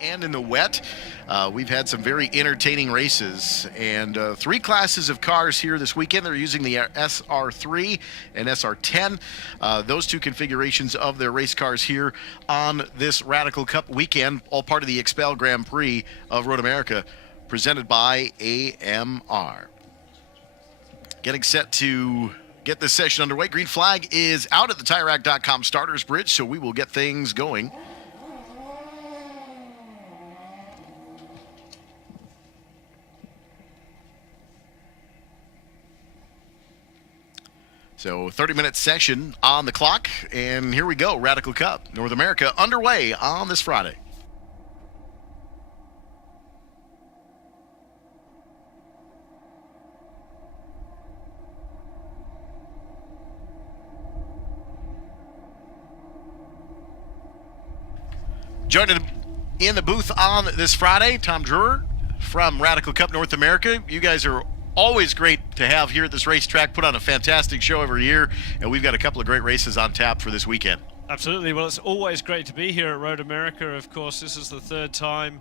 And in the wet, we've had some very entertaining races, and three classes of cars here this weekend. They're using the SR3 and SR10, those two configurations of their race cars here on this Radical Cup weekend, all part of the Expel Grand Prix of Road America, presented by AMR. Getting set to get this session underway. Green flag is out at the TireRack.com starters bridge, so we will get things going. So 30-minute session on the clock, and here we go. Radical Cup North America underway on this Friday. Joining in the booth on this Friday, Tom Drewer from Radical Cup North America. You guys are always great to have here at this racetrack. Put on a fantastic show every year, and we've got a couple of great races on tap for this weekend. Absolutely. Well, it's always great to be here at Road America. Of course, this is the third time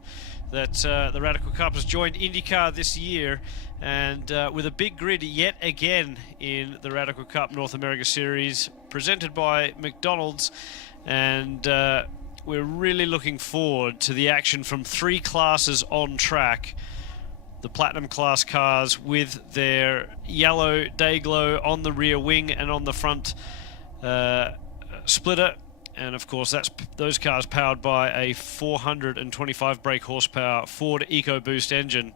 that the Radical Cup has joined IndyCar this year, and with a big grid yet again in the Radical Cup North America Series, presented by McDonald's, and we're really looking forward to the action from three classes on track. The Platinum class cars with their yellow day glow on the rear wing and on the front splitter, and of course those cars powered by a 425 brake horsepower Ford EcoBoost engine.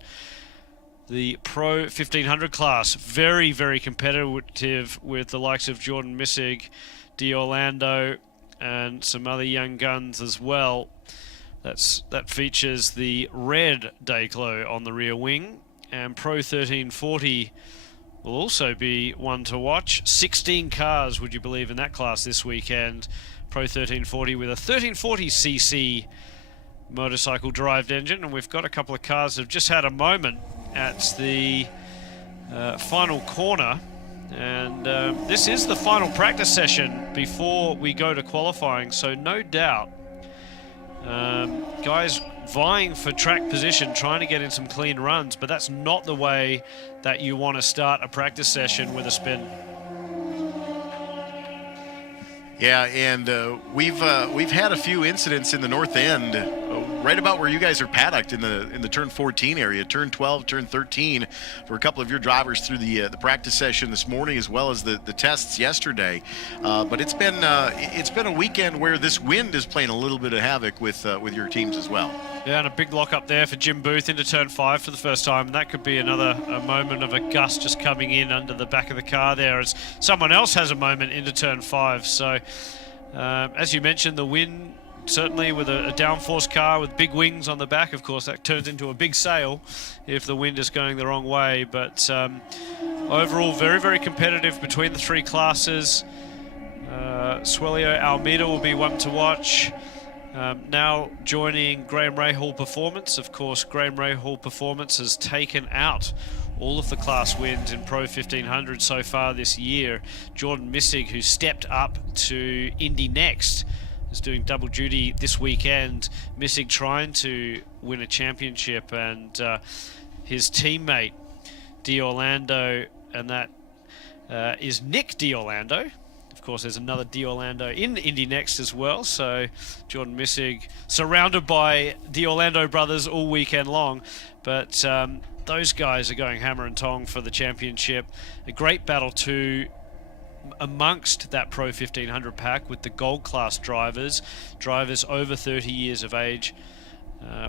The Pro 1500 class, very, very competitive with the likes of Jordan Missig, D'Orlando, and some other young guns as well. That features the red day glow on the rear wing, and Pro 1340 will also be one to watch. 16 cars, would you believe, in that class this weekend. Pro 1340 with a 1340cc motorcycle derived engine, and we've got a couple of cars that have just had a moment at the final corner. And this is the final practice session before we go to qualifying, so no doubt guys vying for track position, trying to get in some clean runs, but that's not the way that you want to start a practice session with a spin. Yeah, and we've had a few incidents in the north end, right about where you guys are paddocked in the turn 14 area, turn 12, turn 13, for a couple of your drivers through the practice session this morning, as well as the tests yesterday. But it's been a weekend where this wind is playing a little bit of havoc with your teams as well. Yeah, and a big lock up there for Jim Booth into turn 5 for the first time. And that could be another moment of a gust just coming in under the back of the car there, as someone else has a moment into turn 5. So, as you mentioned, the wind, certainly with a downforce car with big wings on the back, of course, that turns into a big sail if the wind is going the wrong way. But overall, very, very competitive between the three classes. Suelio Almeida will be one to watch. Now joining Graham Rahal Performance. Of course, Graham Rahal Performance has taken out all of the class wins in Pro 1500 so far this year. Jordan Missig, who stepped up to Indy Next, is doing double duty this weekend. Missig trying to win a championship, and his teammate D'Orlando, and that is Nick D'Orlando. Of course, there's another D'Orlando in Indy Next as well. So Jordan Missig surrounded by D'Orlando brothers all weekend long. But those guys are going hammer and tong for the championship. A great battle too amongst that Pro 1500 pack with the gold class drivers over 30 years of age.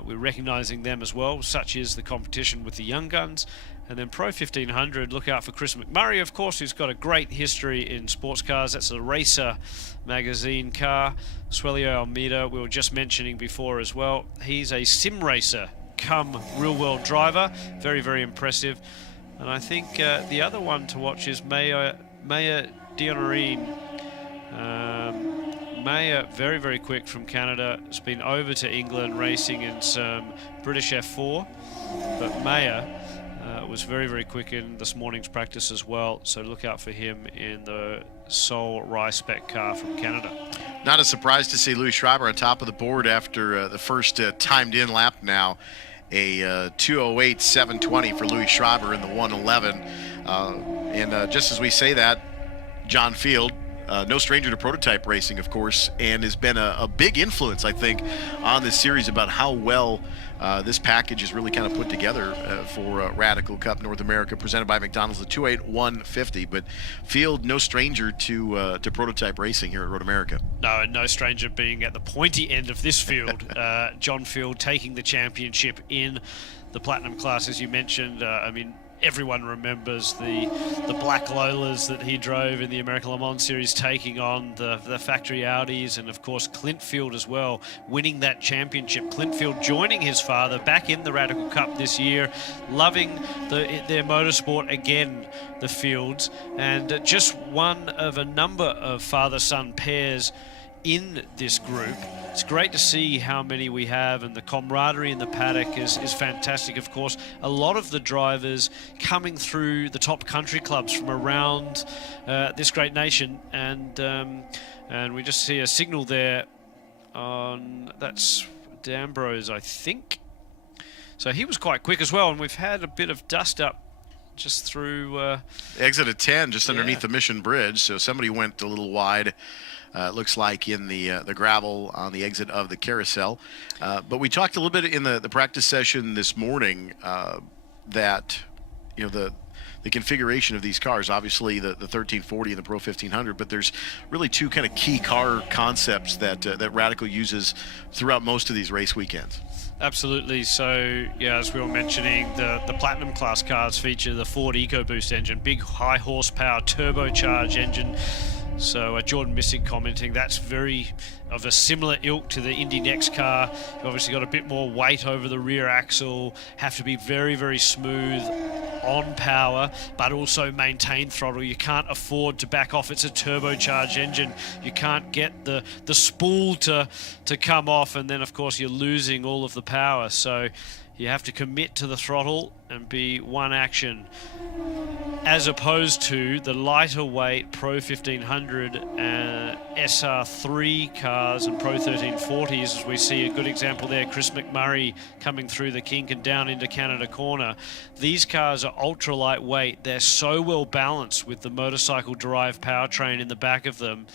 We're recognizing them as well. Such is the competition with the young guns. And then Pro 1500, look out for Chris McMurray, of course, who's got a great history in sports cars. That's a Racer magazine car. Suelio Almeida, we were just mentioning before as well. He's a sim racer come real world driver. Very, very impressive. And I think the other one to watch is Maya Dionorine. Maya, very, very quick from Canada. Has been over to England racing in some British F4. But Maya was very, very quick in this morning's practice as well. So look out for him in the Sol Rye Spec car from Canada. Not a surprise to see Louis Schreiber on top of the board after the first timed-in lap now. A 2:08.720 for Louis Schreiber in the 1:11. And just as we say that, John Field, no stranger to prototype racing, of course, and has been a big influence, I think, on this series about how well this package is really kind of put together for Radical Cup North America, presented by McDonald's, the 2:08.150. But Field, no stranger to prototype racing here at Road America. No, and no stranger being at the pointy end of this field. John Field taking the championship in the Platinum class, as you mentioned. I mean, everyone remembers the black Lolas that he drove in the American Le Mans Series, taking on the factory Audis, and of course Clint Field as well, winning that championship. Clint Field joining his father back in the Radical Cup this year, loving their motorsport again, the Fields, and just one of a number of father-son pairs in this group. It's great to see how many we have, and the camaraderie in the paddock is fantastic. Of course, a lot of the drivers coming through the top country clubs from around this great nation, and we just see a signal there on, that's D'Ambrose, I think. So he was quite quick as well, and we've had a bit of dust up just through exit at 10, just underneath the Mission Bridge, so somebody went a little wide. It looks like in the gravel on the exit of the carousel. But we talked a little bit in the practice session this morning that, you know, the configuration of these cars, obviously the 1340 and the Pro 1500, but there's really two kind of key car concepts that Radical uses throughout most of these race weekends. Absolutely. So, yeah, as we were mentioning, the Platinum class cars feature the Ford EcoBoost engine, big high horsepower turbocharged engine. So Jordan Missick commenting that's very of a similar ilk to the Indy Next car. You've obviously got a bit more weight over the rear axle, have to be very, very smooth on power, but also maintain throttle. You can't afford to back off. It's a turbocharged engine. You can't get the spool to come off, and then of course you're losing all of the power. So you have to commit to the throttle and be one action, as opposed to the lighter weight Pro 1500 SR3 cars and Pro 1340s, as we see a good example there, Chris McMurray coming through the kink and down into Canada Corner. These cars are ultra lightweight. They're so well balanced with the motorcycle derived powertrain in the back of them,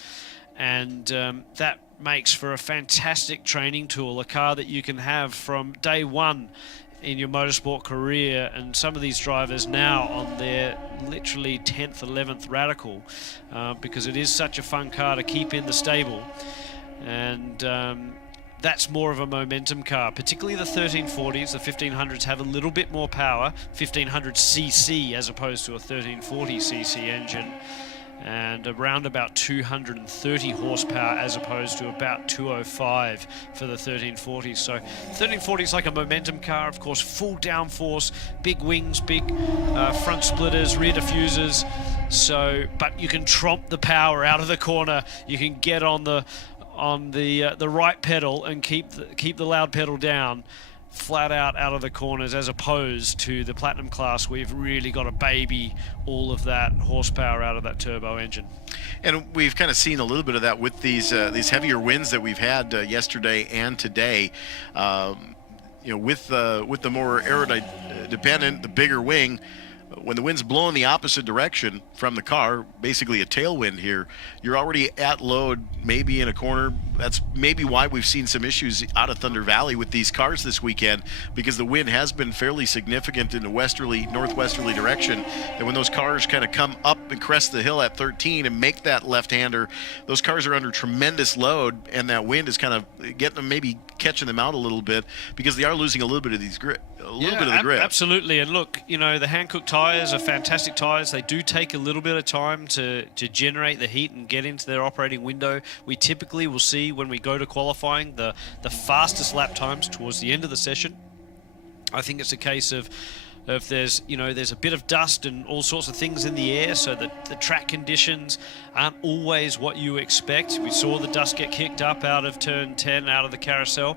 and that makes for a fantastic training tool, a car that you can have from day one in your motorsport career. And some of these drivers now on their literally 10th, 11th Radical, because it is such a fun car to keep in the stable. And that's more of a momentum car, particularly the 1340s. The 1500s have a little bit more power, 1500cc as opposed to a 1340cc engine, and around about 230 horsepower as opposed to about 205 for the 1340s. So 1340 is like a momentum car, of course, full downforce, big wings, big front splitters, rear diffusers. So, but you can tromp the power out of the corner. You can get on the right pedal and keep the loud pedal down, flat out of the corners, as opposed to the Platinum class. We've really got to baby all of that horsepower out of that turbo engine. And we've kind of seen a little bit of that with these heavier winds that we've had yesterday and today. You know, with the more aerodynamic dependent, the bigger wing, when the wind's blowing the opposite direction from the car, basically a tailwind here, you're already at load, maybe in a corner. That's maybe why we've seen some issues out of Thunder Valley with these cars this weekend, because the wind has been fairly significant in the northwesterly direction. And when those cars kind of come up and crest the hill at 13 and make that left-hander, those cars are under tremendous load, and that wind is kind of getting them, maybe catching them out a little bit, because they are losing a little bit of these grip. Bit of the grip. Absolutely. And look, you know, the Hankook tires are fantastic tires. They do take a little bit of time to generate the heat and get into their operating window. We typically will see, when we go to qualifying, the fastest lap times towards the end of the session. I think it's a case of there's a bit of dust and all sorts of things in the air, so that the track conditions aren't always what you expect. We saw the dust get kicked up out of turn 10, out of the carousel.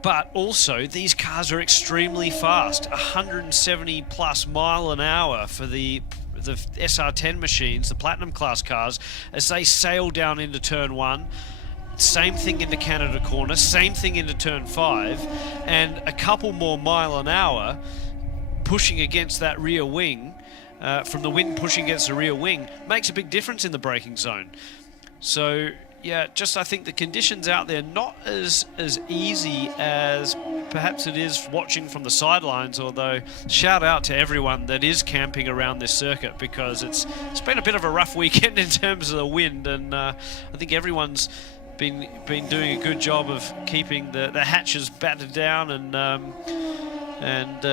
But also, these cars are extremely fast, 170 plus mile an hour for the the SR10 machines, the Platinum class cars, as they sail down into turn 1. Same thing into Canada Corner, same thing into turn 5, and a couple more mile an hour pushing against that rear wing, from the wind pushing against the rear wing, makes a big difference in the braking zone. So yeah, just I think the conditions out there not as easy as perhaps it is watching from the sidelines, although shout out to everyone that is camping around this circuit, because it's been a bit of a rough weekend in terms of the wind, and I think everyone's been doing a good job of keeping the hatches battened down and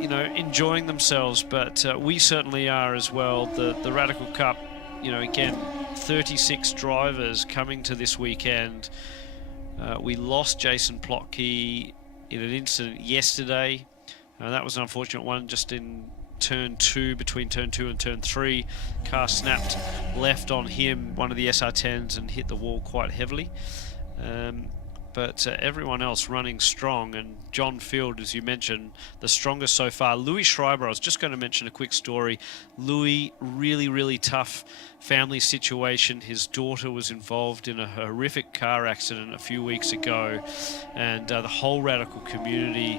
you know, enjoying themselves. But we certainly are as well. The Radical Cup, you know, again, 36 drivers coming to this weekend. We lost Jason Plotke in an incident yesterday. That was an unfortunate one, just in turn 2, between turn 2 and turn 3. Car snapped left on him, one of the SR10s, and hit the wall quite heavily. But everyone else running strong, and John Field, as you mentioned, the strongest so far. Louis Schreiber, I was just going to mention a quick story. Louis, really tough family situation. His daughter was involved in a horrific car accident a few weeks ago, and the whole Radical community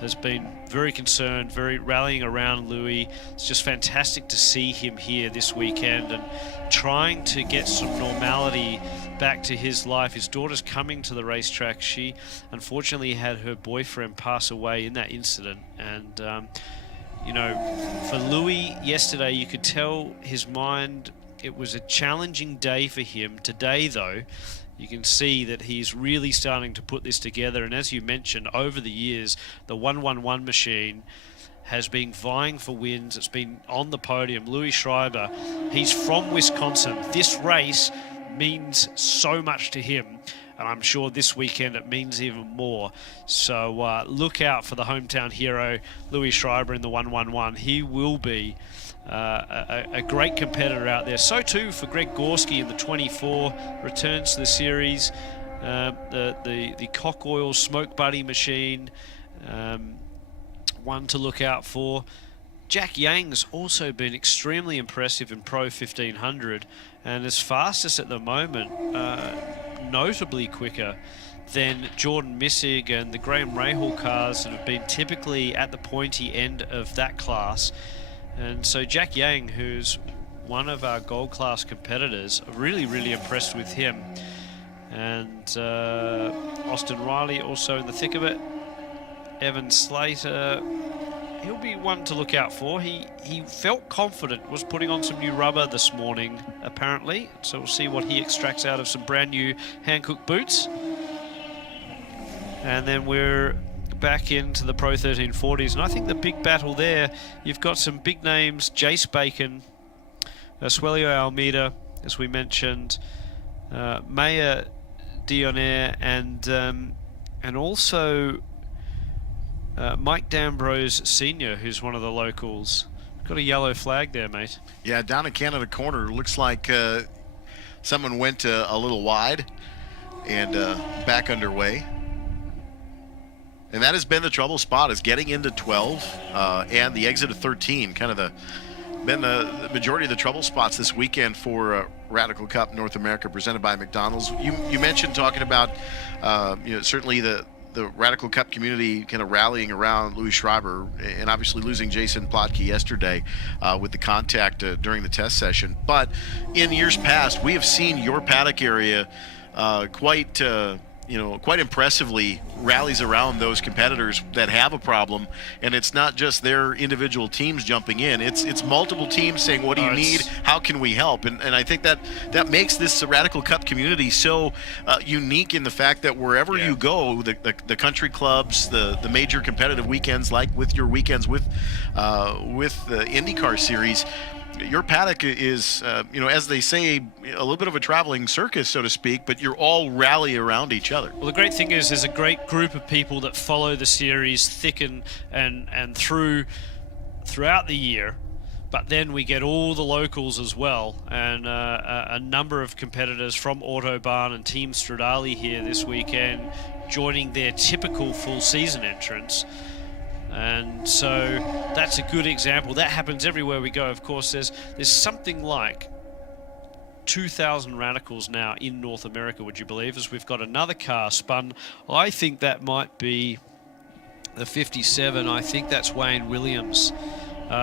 has been very concerned, very rallying around Louis. It's just fantastic to see him here this weekend and trying to get some normality back to his life. His daughter's coming to the racetrack. She unfortunately had her boyfriend pass away in that incident, and you know, for Louis yesterday, you could tell his mind, it was a challenging day for him. Today though, you can see that he's really starting to put this together, and as you mentioned, over the years the 111 machine has been vying for wins. It's been on the podium. Louis Schreiber, he's from Wisconsin. This race means so much to him, and I'm sure this weekend it means even more. So look out for the hometown hero, Louis Schreiber, in the 111. He will be a great competitor out there. So too for Greg Gorski in the 24, returns to the series. The Cock Oil Smoke Buddy machine, one to look out for. Jack Yang's also been extremely impressive in Pro 1500, and is fastest at the moment, notably quicker than Jordan Missig and the Graham Rahal cars that have been typically at the pointy end of that class. And so Jack Yang, who's one of our gold class competitors, really impressed with him. And Austin Riley also in the thick of it. Evan Slater, he'll be one to look out for. He felt confident, was putting on some new rubber this morning, apparently. So we'll see what he extracts out of some brand new Hankook boots. And then we're back into the Pro 1340s. And I think the big battle there, you've got some big names, Jace Bacon, Suelio Almeida, as we mentioned, Maya Dionair, and also Mike D'Ambrose Sr., who's one of the locals. Got a yellow flag there, mate. Yeah, down at Canada Corner, looks like someone went a little wide and back underway. And that has been the trouble spot, is getting into 12 and the exit of 13. Kind of been the majority of the trouble spots this weekend for Radical Cup North America, presented by McDonald's. You mentioned talking about you know, certainly the Radical Cup community kind of rallying around Louis Schreiber, and obviously losing Jason Plotke yesterday with the contact during the test session. But in years past, we have seen your paddock area quite impressively rallies around those competitors that have a problem, and it's not just their individual teams jumping in. It's multiple teams saying, what do you need? How can we help? And I think that makes this Radical Cup community so unique in the fact that wherever you go, the country clubs, the major competitive weekends, like with your weekends with the IndyCar series, your paddock is, as they say, a little bit of a traveling circus, so to speak, but you're all rally around each other. Well, the great thing is there's a great group of people that follow the series thick and throughout the year, but then we get all the locals as well, and a number of competitors from Autobahn and Team Stradale here this weekend, joining their typical full season entrance. And so that's a good example. That happens everywhere we go. Of course, there's something like 2,000 radicals now in North America, would you believe, as we've got another car spun. I think that might be the 57. I think that's Wayne Williams,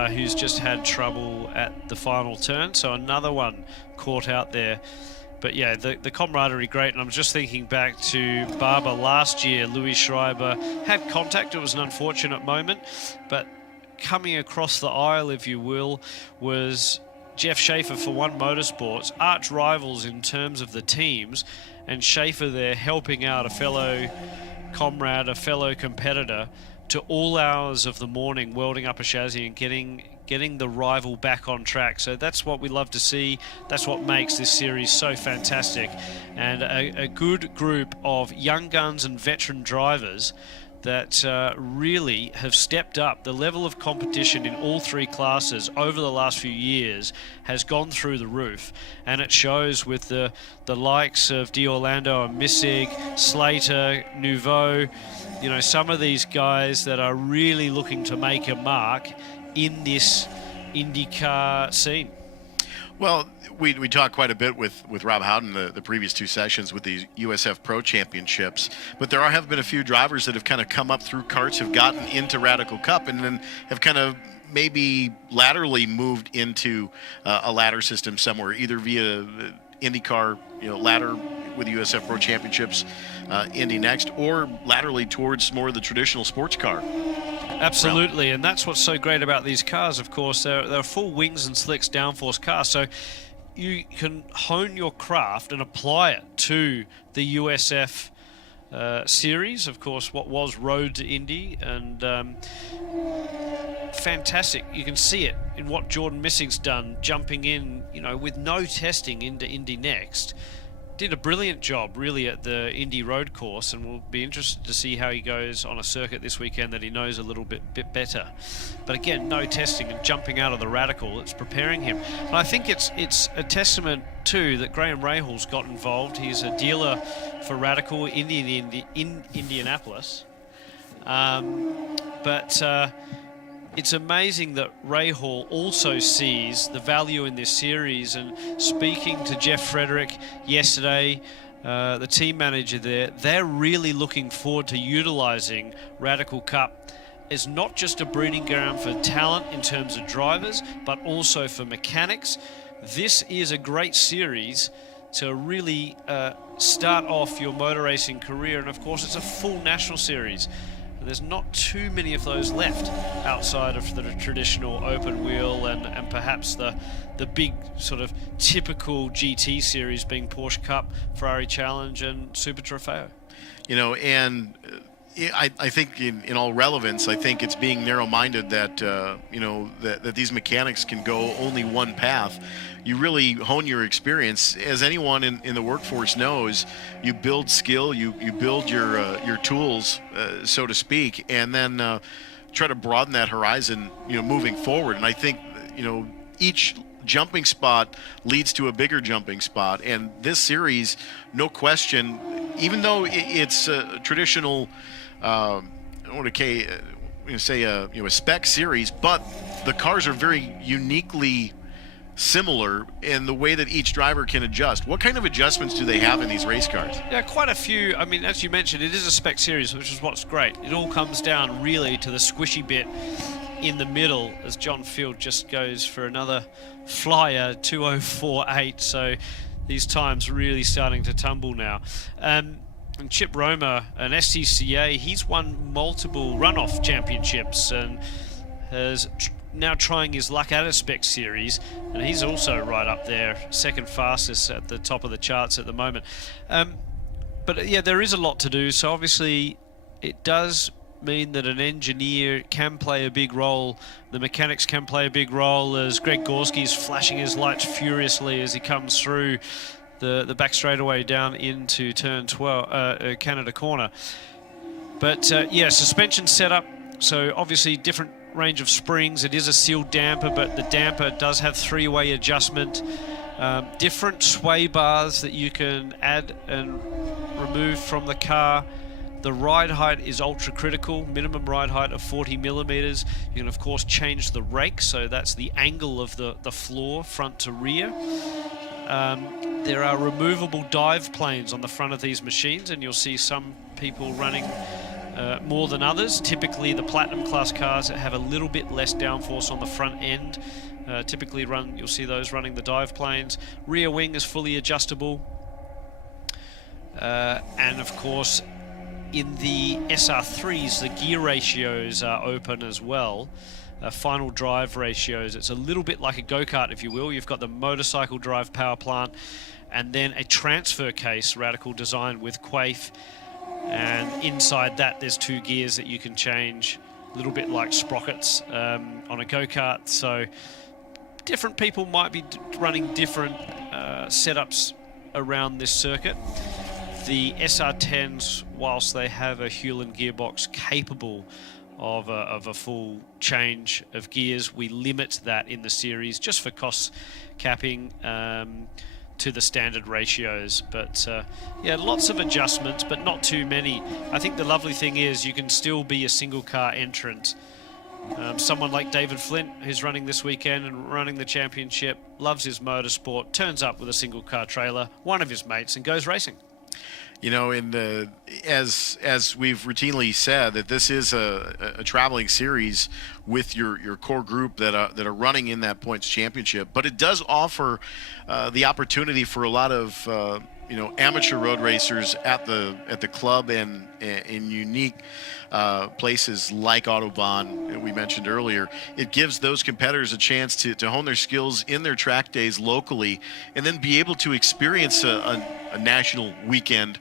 who's just had trouble at the final turn. So another one caught out there. But yeah, the camaraderie great. And I'm just thinking back to Barber last year. Louis Schreiber had contact. It was an unfortunate moment. But coming across the aisle, if you will, was Jeff Schaefer for One Motorsports, arch rivals in terms of the teams. And Schaefer there helping out a fellow comrade, a fellow competitor, to all hours of the morning, welding up a chassis and getting the rival back on track. So that's what we love to see. That's what makes this series so fantastic. And a good group of young guns and veteran drivers that really have stepped up. The level of competition in all three classes over the last few years has gone through the roof, and it shows with the likes of D'Orlando and Missig, Slater, Nouveau, you know, some of these guys that are really looking to make a mark in this IndyCar scene. Well, we talked quite a bit with Rob Howden the previous two sessions with these USF Pro Championships, but there have been a few drivers that have kind of come up through karts, have gotten into Radical Cup, and then have kind of maybe laterally moved into a ladder system somewhere, either via IndyCar, ladder with USF Pro Championships, Indy Next, or laterally towards more of the traditional sports car. Absolutely, and that's what's so great about these cars. Of course, they're full wings and slicks downforce cars, so you can hone your craft and apply it to the USF series. Of course, what was Road to Indy, and fantastic. You can see it in what Jordan Missig's done, jumping in, with no testing into Indy Next. Did a brilliant job really at the Indy Road course, and we'll be interested to see how he goes on a circuit this weekend that he knows a little bit better. But again, no testing and jumping out of the Radical, it's preparing him. And I think it's a testament too that Graham Rahal's got involved. He's a dealer for Radical in Indianapolis. It's amazing that Rahal also sees the value in this series, and speaking to Jeff Frederick yesterday, the team manager there, they're really looking forward to utilizing Radical Cup as not just a breeding ground for talent in terms of drivers, but also for mechanics. This is a great series to really start off your motor racing career, and of course it's a full national series. There's not too many of those left outside of the traditional open wheel and perhaps the big sort of typical GT series being Porsche Cup, Ferrari Challenge, and Super Trofeo. I think in all relevance, I think it's being narrow-minded that that these mechanics can go only one path. You really hone your experience. As anyone in the workforce knows, you build skill, you build your tools, so to speak, and then try to broaden that horizon, moving forward. And I think each jumping spot leads to a bigger jumping spot. And this series, no question, even though it's a traditional, I don't want to say a spec series, but the cars are very uniquely similar in the way that each driver can adjust. What kind of adjustments do they have in these race cars? Yeah, quite a few. I mean, as you mentioned, it is a spec series, which is what's great. It all comes down really to the squishy bit in the middle, as John Field just goes for another flyer, 2:04.8. So these times really starting to tumble now. And Chip Roma, an SCCA, he's won multiple runoff championships and has now trying his luck at a spec series, and he's also right up there, second fastest at the top of the charts at the moment. But yeah, there is a lot to do, so obviously it does mean that an engineer can play a big role. The mechanics can play a big role, as Greg Gorski's flashing his lights furiously as he comes through the back straightaway down into turn 12, Canada corner. But yeah, suspension setup, so obviously different range of springs. It is a sealed damper, but the damper does have three-way adjustment. Different sway bars that you can add and remove from the car. The ride height is ultra critical, minimum ride height of 40 millimeters. You can of course change the rake, so that's the angle of the floor, front to rear. There are removable dive planes on the front of these machines, and you'll see some people running more than others. Typically the Platinum class cars have a little bit less downforce on the front end. Typically you'll see those running the dive planes. Rear wing is fully adjustable. And of course, in the SR3s, the gear ratios are open as well. Final drive ratios. It's a little bit like a go-kart, if you will. You've got the motorcycle drive power plant and then a transfer case, Radical design with Quaife. And inside that, there's 2 gears that you can change, a little bit like sprockets on a go-kart. So different people might be running different setups around this circuit. The SR10s, whilst they have a Hewland gearbox capable of a full change of gears, we limit that in the series just for cost capping to the standard ratios. But yeah, lots of adjustments, but not too many. I think the lovely thing is you can still be a single car entrant. Someone like David Flint, who's running this weekend and running the championship, loves his motorsport, turns up with a single car trailer, one of his mates, and goes racing. You know, as we've routinely said, that this is a traveling series with your core group that are running in that points championship, but it does offer the opportunity for a lot of amateur road racers at the club and in unique places like Autobahn we mentioned earlier. It gives those competitors a chance to hone their skills in their track days locally, and then be able to experience a national weekend.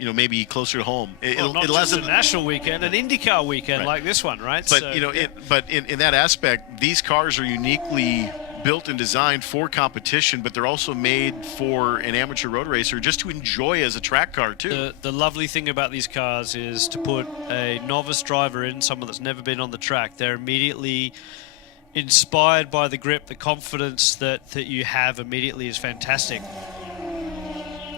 Maybe closer to home. Not just a national weekend, an IndyCar weekend, right, like this one, right? But in that aspect, these cars are uniquely built and designed for competition, but they're also made for an amateur road racer just to enjoy as a track car too. The lovely thing about these cars is to put a novice driver in, someone that's never been on the track, they're immediately inspired by the grip. The confidence that you have immediately is fantastic.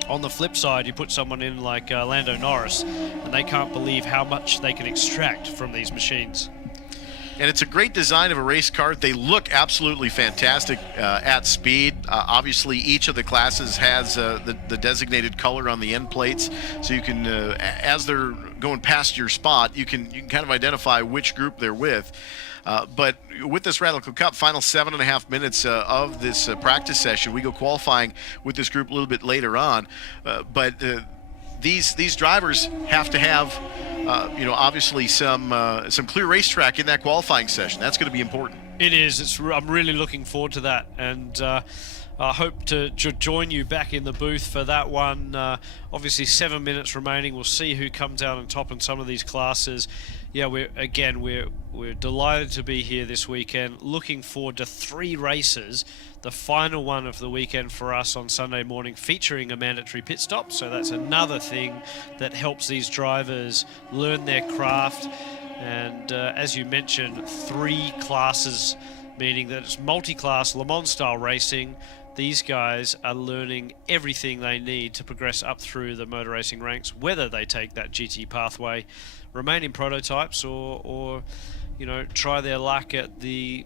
On the flip side, you put someone in like Lando Norris, and they can't believe how much they can extract from these machines. And it's a great design of a race car. They look absolutely fantastic at speed. Obviously, each of the classes has the designated color on the end plates, so you can, as they're going past your spot, you can kind of identify which group they're with. But with this Radical Cup, final 7.5 minutes of this practice session, we go qualifying with this group a little bit later on. But these drivers have to have, obviously some clear racetrack in that qualifying session. That's going to be important. It is. I'm really looking forward to that, and I hope to join you back in the booth for that one. Obviously, 7 minutes remaining. We'll see who comes out on top in some of these classes. Yeah, we're delighted to be here this weekend. Looking forward to 3 races. The final one of the weekend for us on Sunday morning, featuring a mandatory pit stop. So that's another thing that helps these drivers learn their craft. And as you mentioned, 3 classes, meaning that it's multi-class Le Mans style racing. These guys are learning everything they need to progress up through the motor racing ranks, whether they take that GT pathway, remain in prototypes, or try their luck at the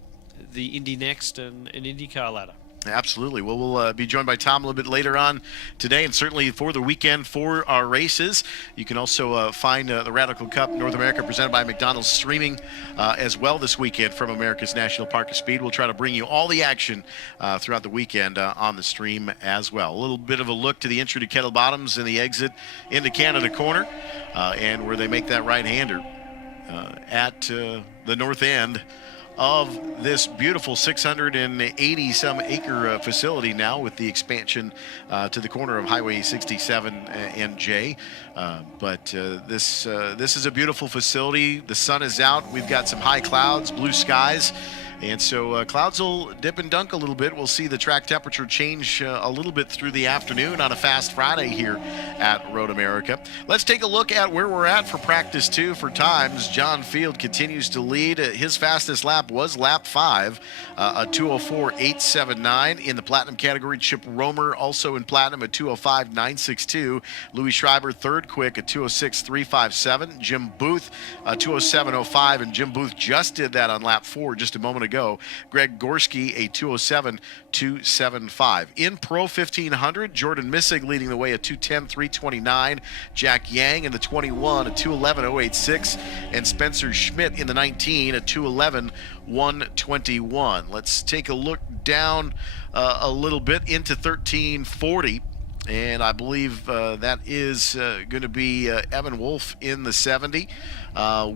Indy Next and an IndyCar ladder. Absolutely. Well, we'll be joined by Tom a little bit later on today, and certainly for the weekend for our races. You can also find the Radical Cup North America presented by McDonald's streaming as well this weekend from America's National Park of Speed. We'll try to bring you all the action throughout the weekend on the stream as well. A little bit of a look to the entry to Kettle Bottoms and the exit into Canada Corner, and where they make that right-hander at the north end of this beautiful 680-some acre facility now, with the expansion to the corner of Highway 67 and J. But this is a beautiful facility. The sun is out. We've got some high clouds, blue skies, And so clouds will dip and dunk a little bit. We'll see the track temperature change a little bit through the afternoon on a fast Friday here at Road America. Let's take a look at where we're at for practice 2 for times. John Field continues to lead. His fastest lap was lap 5, a 2:04.879 in the platinum category. Chip Romer also in platinum, a 2:05.962. Louis Schreiber third quick, a 2:06.357. Jim Booth, a 2:07.05, and Jim Booth just did that on lap 4 just a moment ago. Greg Gorski, a 2:07.275. In Pro 1500, Jordan Missig leading the way, a 2:10.329. Jack Yang in the 21, a 2:11.086. And Spencer Schmidt in the 19, a 2:11.121. Let's take a look down a little bit into 1340. And I believe that is going to be Evan Wolf in the 70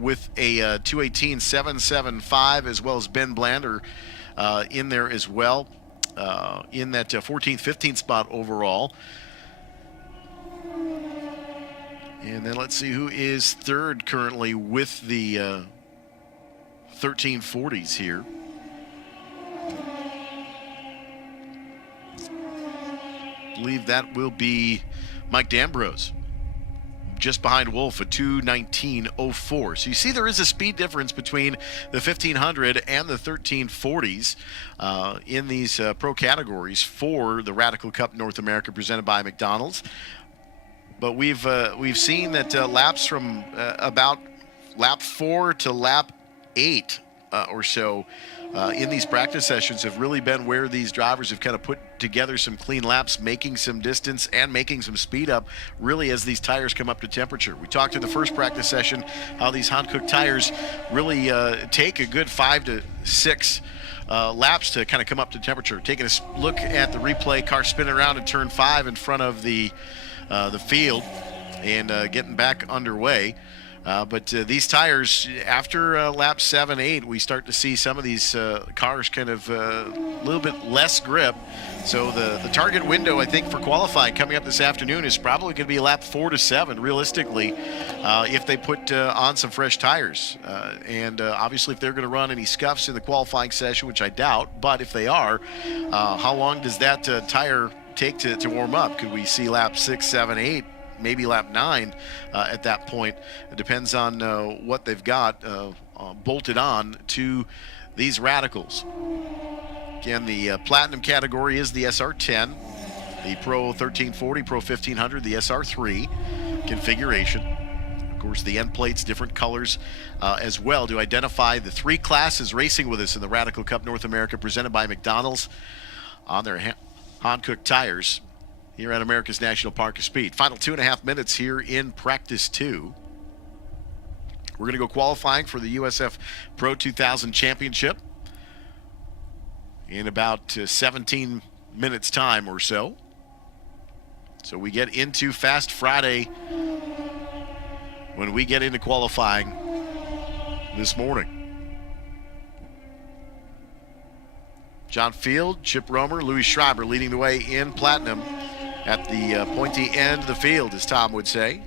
with a 2:18.775, as well as Ben Blander in there as well in that 14th, 15th spot overall. And then let's see who is third currently with the 1340s here. I believe that will be Mike D'Ambrose, just behind Wolf, a 2:19.04. So you see there is a speed difference between the 1500 and the 1340s in these pro categories for the Radical Cup North America presented by McDonald's. But we've seen that laps from about lap 4 to lap 8 or so in these practice sessions have really been where these drivers have kind of put together some clean laps, making some distance and making some speed up really as these tires come up to temperature. We talked in the first practice session how these Hankook tires really take a good 5 to 6 laps to kind of come up to temperature. Taking a look at the replay, car spinning around in turn 5 in front of the field and getting back underway. But these tires, after lap 7, 8, we start to see some of these cars kind of a little bit less grip. So the target window, I think, for qualifying coming up this afternoon is probably going to be lap 4 to 7, realistically, if they put on some fresh tires. And obviously, if they're going to run any scuffs in the qualifying session, which I doubt, but if they are, how long does that tire take to warm up? Could we see lap 6, 7, 8? Maybe lap 9 at that point. It depends on what they've got bolted on to these Radicals. Again, the platinum category is the SR10, the Pro 1340, Pro 1500, the SR3 configuration. Of course, the end plates, different colors as well to identify the 3 classes racing with us in the Radical Cup North America presented by McDonald's on their Hankook tires here at America's National Park of Speed. Final 2.5 minutes here in practice 2. We're going to go qualifying for the USF Pro 2000 Championship in about 17 minutes time or so. So we get into Fast Friday when we get into qualifying this morning. John Field, Chip Romer, Louis Schreiber leading the way in platinum at the pointy end of the field, as Tom would say.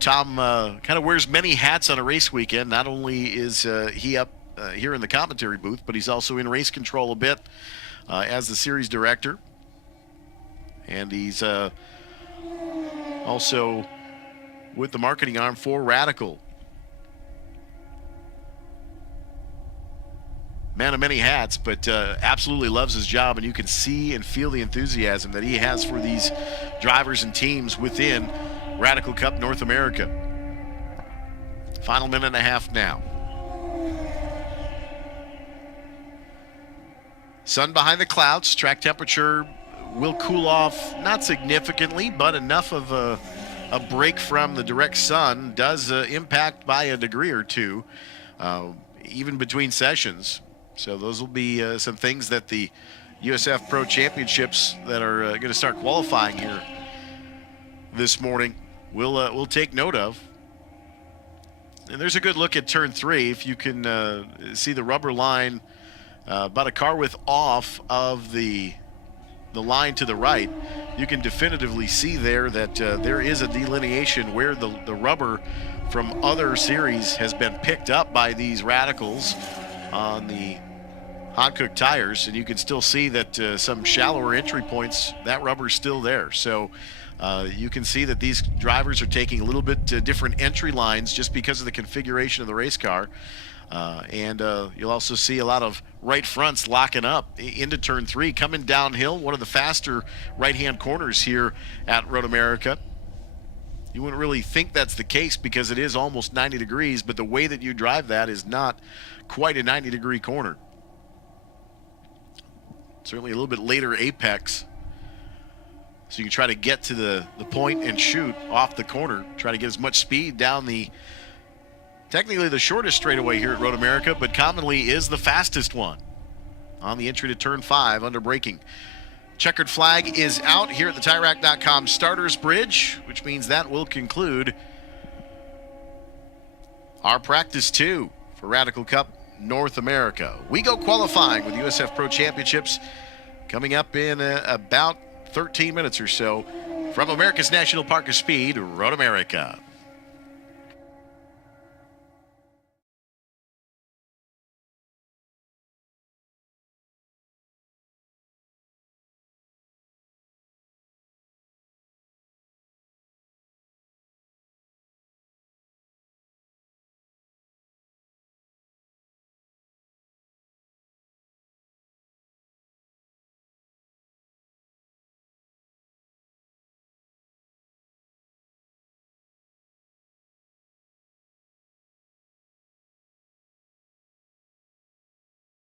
Tom kind of wears many hats on a race weekend. Not only is he up here in the commentary booth, but he's also in race control a bit as the series director. And he's also with the marketing arm for Radical. Man of many hats, but absolutely loves his job, and you can see and feel the enthusiasm that he has for these drivers and teams within Radical Cup North America. Final minute and a half now. Sun behind the clouds. Track temperature will cool off, not significantly, but enough of a break from the direct sun does impact by a degree or two, even between sessions. So those will be some things that the USF Pro Championships that are going to start qualifying here this morning will take note of. And there's a good look at turn 3. If you can see the rubber line about a car width off of the line to the right, you can definitively see there that there is a delineation where the rubber from other series has been picked up by these Radicals on the Hankook tires, and you can still see that some shallower entry points, that rubber's still there. So you can see that these drivers are taking a little bit different entry lines just because of the configuration of the race car. And you'll also see a lot of right fronts locking up into turn 3, coming downhill, one of the faster right-hand corners here at Road America. You wouldn't really think that's the case because it is almost 90 degrees, but the way that you drive that is not quite a 90-degree corner. Certainly a little bit later apex. So you can try to get to the point and shoot off the corner, try to get as much speed down technically the shortest straightaway here at Road America, but commonly is the fastest one on the entry to turn 5 under braking. Checkered flag is out here at the TireRack.com starters bridge, which means that will conclude our practice 2 for Radical Cup North America. We go qualifying with USF Pro Championships coming up in about 13 minutes or so from America's National Park of Speed, Road America.